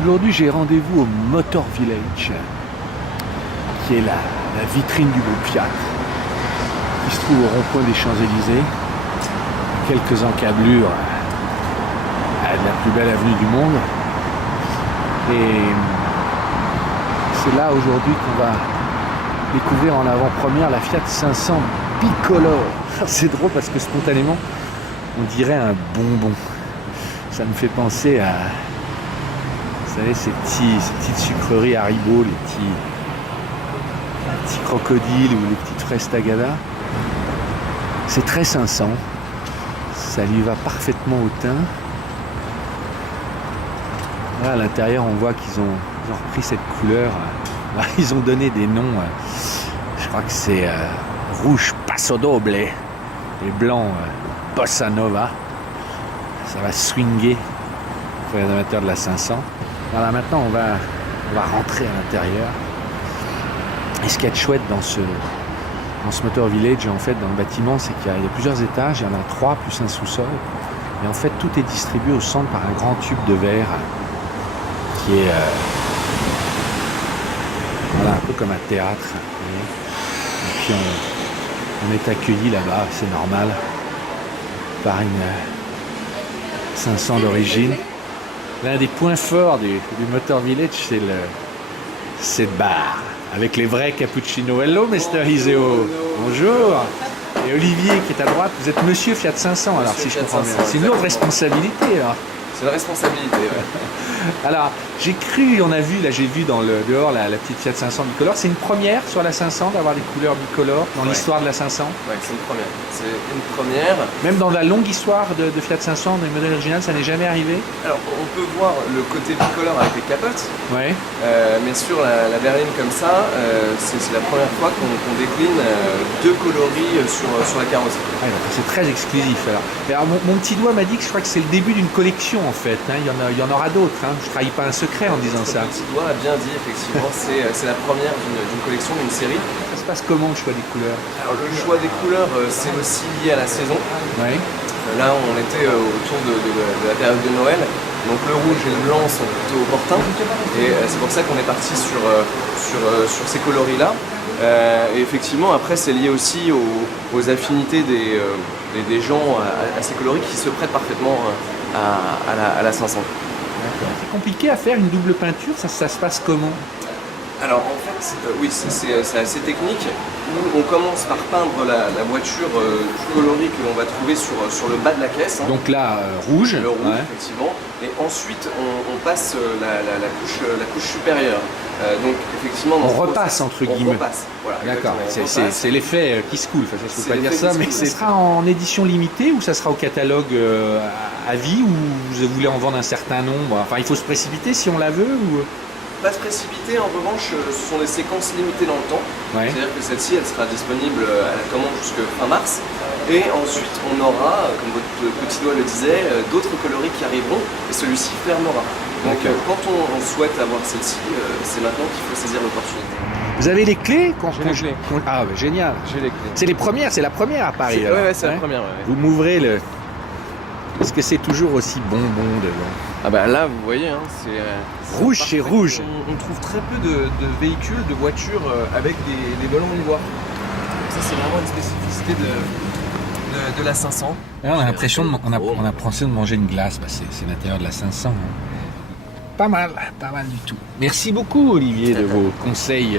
Aujourd'hui, j'ai rendez-vous au Motor Village, qui est la vitrine du groupe Fiat, qui se trouve au rond-point des Champs-Élysées, quelques encablures à la plus belle avenue du monde. Et c'est là aujourd'hui qu'on va découvrir en avant-première la Fiat 500 Bicolore. C'est drôle parce que spontanément, on dirait un bonbon. Ça me fait penser à, vous savez, ces petites sucreries Haribo, les petits crocodiles ou les petites fraises Tagada. C'est très 500. Ça lui va parfaitement au teint. Là, à l'intérieur, on voit qu'ils ont repris cette couleur. Ils ont donné des noms. Je crois que c'est rouge Paso Doble et blanc Bossa Nova. Ça va swinguer pour les amateurs de la 500. Voilà, maintenant, on va rentrer à l'intérieur. Et ce qui est chouette dans ce Motor Village, en fait, dans le bâtiment, c'est qu'il y a plusieurs étages. Il y en a 3 plus un sous-sol. Et en fait, tout est distribué au centre par un grand tube de verre qui est voilà, un peu comme un théâtre. Et puis on est accueilli là-bas, c'est normal, par une 500 d'origine. L'un des points forts du Motor Village, c'est le bar, avec les vrais cappuccinos. Hello, Mr. Iseo. Bonjour. Et Olivier qui est à droite, vous êtes Monsieur Fiat 500, alors si je comprends bien. C'est une lourde responsabilité, alors. C'est une responsabilité, ouais. Alors, j'ai cru, j'ai vu dans le dehors la petite Fiat 500 bicolore. C'est une première sur la 500 d'avoir des couleurs bicolores dans l'histoire de la 500. Ouais, c'est une première. C'est une première. Même dans la longue histoire de Fiat 500, des modèles originaux, ça n'est jamais arrivé. Alors, on peut voir le côté bicolore avec les capotes. Ouais. Mais sur la berline comme ça, c'est la première fois qu'on décline deux coloris sur la carrosserie. Ouais, c'est très exclusif. Alors mon petit doigt m'a dit que je crois que c'est le début d'une collection en fait. Hein. Il y en aura d'autres. Hein. Je ne trahis pas un secret en disant ça. Mon petit doigt a bien dit, effectivement, c'est la première d'une collection, d'une série. Ça se passe comment le choix des couleurs? Alors le choix des couleurs, c'est aussi lié à la saison. Ouais. Là, on était autour de la période de Noël. Donc le rouge et le blanc sont plutôt opportuns. Et c'est pour ça qu'on est parti sur ces coloris-là. Et effectivement, après, c'est lié aussi aux affinités des gens à ces coloris qui se prêtent parfaitement à la 500. C'est compliqué à faire une double peinture, ça se passe comment? Alors en fait, oui, c'est assez technique. Nous, on commence par peindre la voiture coloris que l'on va trouver sur le bas de la caisse. Hein. Donc là, rouge. Le rouge, ouais. effectivement. Et ensuite, on passe la couche supérieure. Donc effectivement, on repasse entre guillemets. On repasse. Voilà, d'accord. C'est l'effet qui se coule. Enfin, ça, je peux pas dire ça, mais ça sera en édition limitée ou ça sera au catalogue à vie ou vous voulez en vendre un certain nombre? Enfin, il faut se précipiter si on la veut ou... Pas se précipiter, en revanche, ce sont des séquences limitées dans le temps. Ouais. C'est-à-dire que celle-ci, elle sera disponible à la commande jusqu'à fin mars. Et ensuite, on aura, comme votre petit doigt le disait, d'autres coloris qui arriveront et celui-ci fermera. Donc quand on souhaite avoir celle-ci, c'est maintenant qu'il faut saisir l'opportunité. Vous avez les clés? J'ai les clés. Ah, bah, génial. J'ai les clés. C'est la première à Paris. Oui, c'est la première. Ouais. Vous m'ouvrez le... Est-ce que c'est toujours aussi bonbon devant? Ah bah là, vous voyez, hein, c'est rouge chez rouge. On trouve très peu de véhicules, de voitures avec des volants en ivoire. Ça, c'est vraiment une spécificité de la 500. Là, on a l'impression de manger une glace. Bah, c'est l'intérieur de la 500. Hein. Pas mal du tout. Merci beaucoup, Olivier, de vos conseils.